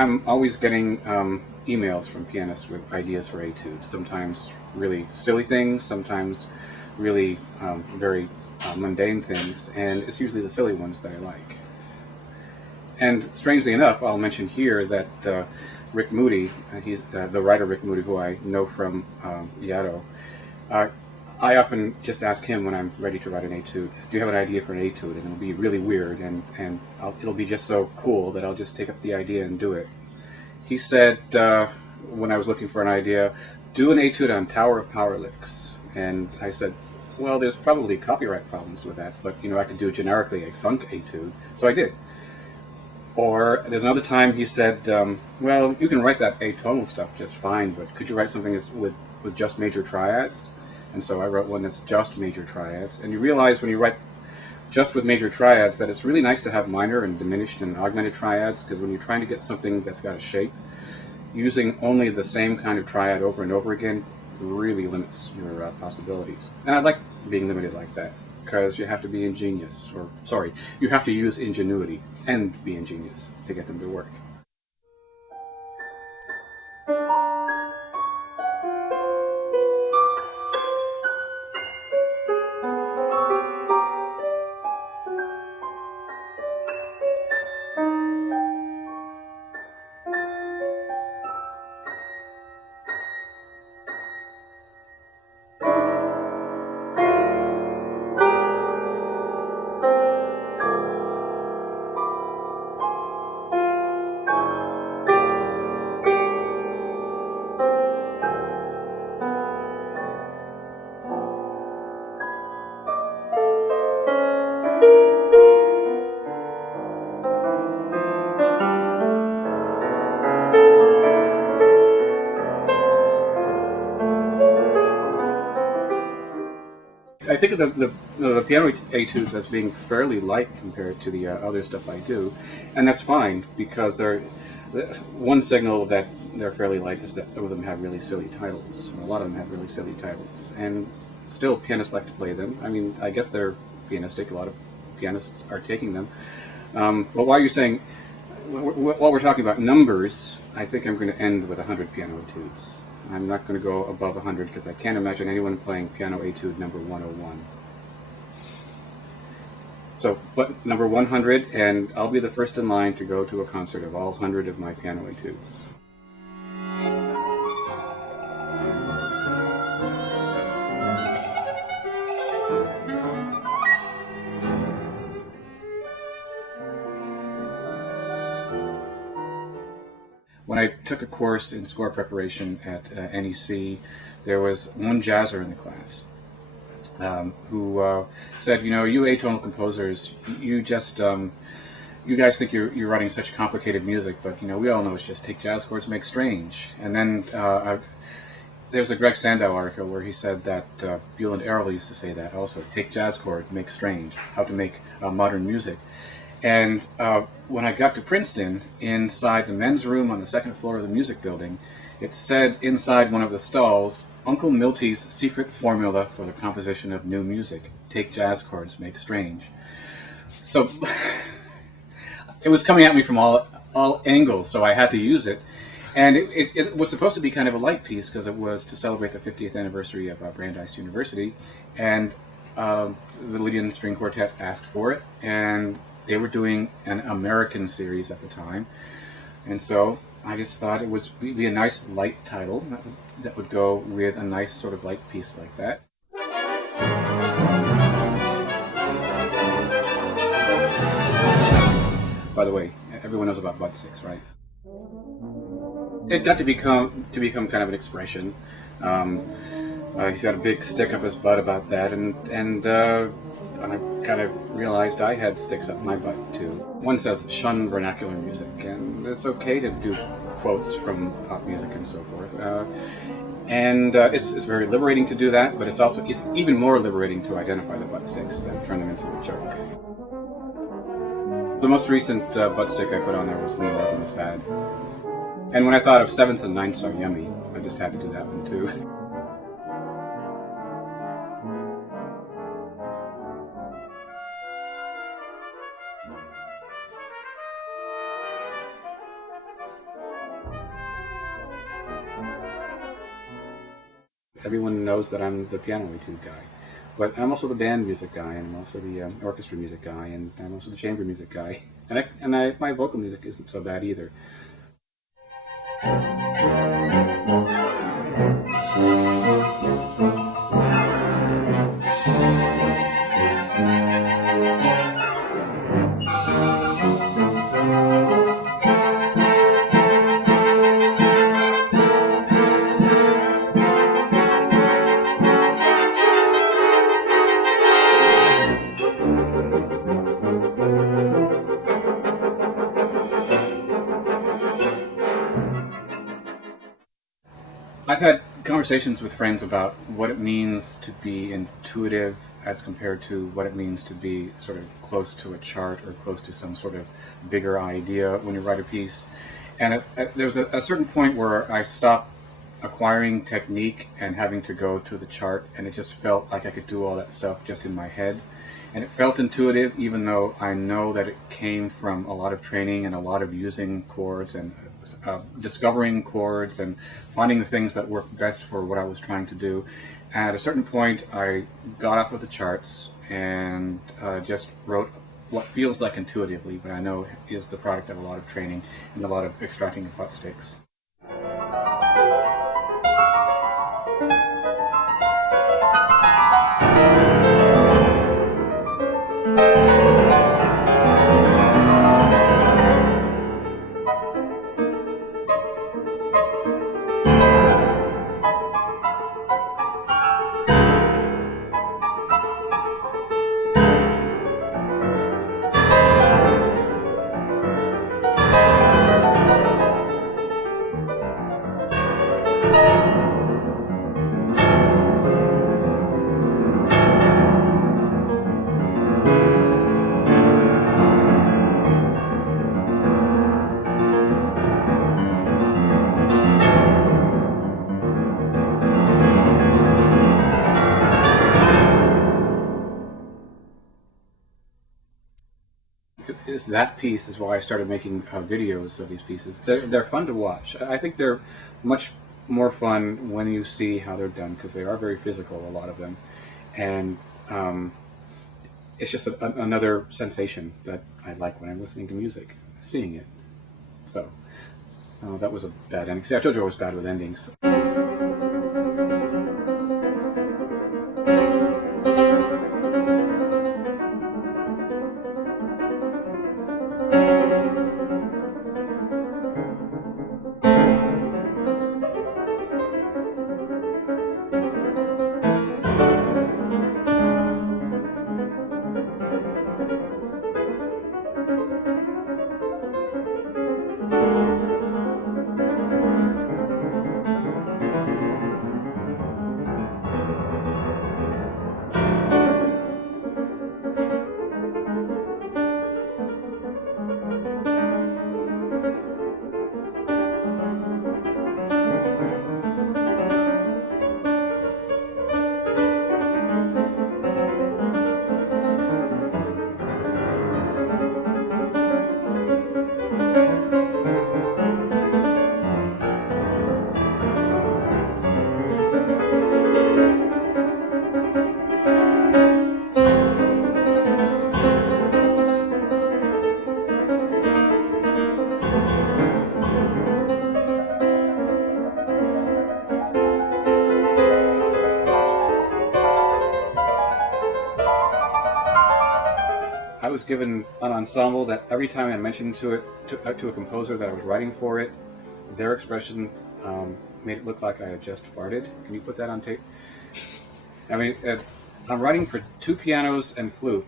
I'm always getting emails from pianists with ideas for etudes. Sometimes really silly things, sometimes really very mundane things, and it's usually the silly ones that I like. And strangely enough, I'll mention here that Rick Moody, he's the writer Rick Moody, who I know from Yaddo. Uh, I often just ask him when I'm ready to write an etude, do you have an idea for an etude? And it'll be really weird, and it'll be just so cool that I'll just take up the idea and do it. He said, when I was looking for an idea, do an etude on Tower of Power licks. And I said, well, there's probably copyright problems with that, but I could do generically a funk etude. So I did. Or there's another time he said, well, you can write that atonal stuff just fine, but could you write something with just major triads? And so I wrote one that's just major triads. And you realize when you write just with major triads that it's really nice to have minor and diminished and augmented triads, because when you're trying to get something that's got a shape, using only the same kind of triad over and over again really limits your possibilities. And I like being limited like that, because you have to be ingenious, or sorry, you have to use ingenuity and be ingenious to get them to work. I think of the piano etudes as being fairly light compared to the other stuff I do, and that's fine because one signal that they're fairly light is that some of them have really silly titles. A lot of them have really silly titles, and still pianists like to play them. I mean, I guess they're pianistic. A lot of pianists are taking them. But while you're saying, while we're talking about numbers, I think I'm going to end with 100 piano etudes. I'm not going to go above 100 because I can't imagine anyone playing piano etude number 101. So, but number 100, and I'll be the first in line to go to a concert of all 100 of my piano etudes. When I took a course in score preparation at NEC, there was one jazzer in the class who said, you atonal composers, you guys think you're writing such complicated music, but we all know it's just take jazz chords, make strange. And then there was a Greg Sandow article where he said that Buell and Errol used to say that also, take jazz chord, make strange, how to make modern music. And when I got to Princeton, inside the men's room on the second floor of the music building, it said inside one of the stalls, Uncle Milty's secret formula for the composition of new music. Take jazz chords, make strange. So it was coming at me from all angles, so I had to use it. And it was supposed to be kind of a light piece because it was to celebrate the 50th anniversary of Brandeis University. And the Lydian String Quartet asked for it, and they were doing an American series at the time. And so I just thought it would be a nice light title that would go with a nice sort of light piece like that. By the way, everyone knows about butt sticks, right? It got to become kind of an expression. He's got a big stick up his butt about that, and I kind of realized I had sticks up my butt too. One says shun vernacular music, and it's okay to do quotes from pop music and so forth. And it's very liberating to do that, but it's even more liberating to identify the butt sticks and turn them into a joke. The most recent butt stick I put on there was when the wasn't as bad. And when I thought of seventh and ninth are yummy, I just had to do that one too. everyone knows that I'm the piano etude guy. But I'm also the band music guy, and I'm also the orchestra music guy, and I'm also the chamber music guy. And my vocal music isn't so bad either. I've had conversations with friends about what it means to be intuitive as compared to what it means to be sort of close to a chart or close to some sort of bigger idea when you write a piece. And there's a certain point where I stopped acquiring technique and having to go to the chart, and it just felt like I could do all that stuff just in my head. And it felt intuitive, even though I know that it came from a lot of training and a lot of using chords and discovering chords and finding the things that worked best for what I was trying to do. At a certain point, I got off with the charts and just wrote what feels like intuitively, but I know is the product of a lot of training and a lot of extracting of hot sticks. Is that piece is why I started making videos of these pieces. They're fun to watch. I think they're much more fun when you see how they're done because they are very physical, a lot of them, and it's just another sensation that I like when I'm listening to music, seeing it. So that was a bad ending. See, I told you I was bad with endings. I was given an ensemble that every time I mentioned to a composer that I was writing for it, their expression made it look like I had just farted. Can you put that on tape? I mean, I'm writing for 2 pianos and flute,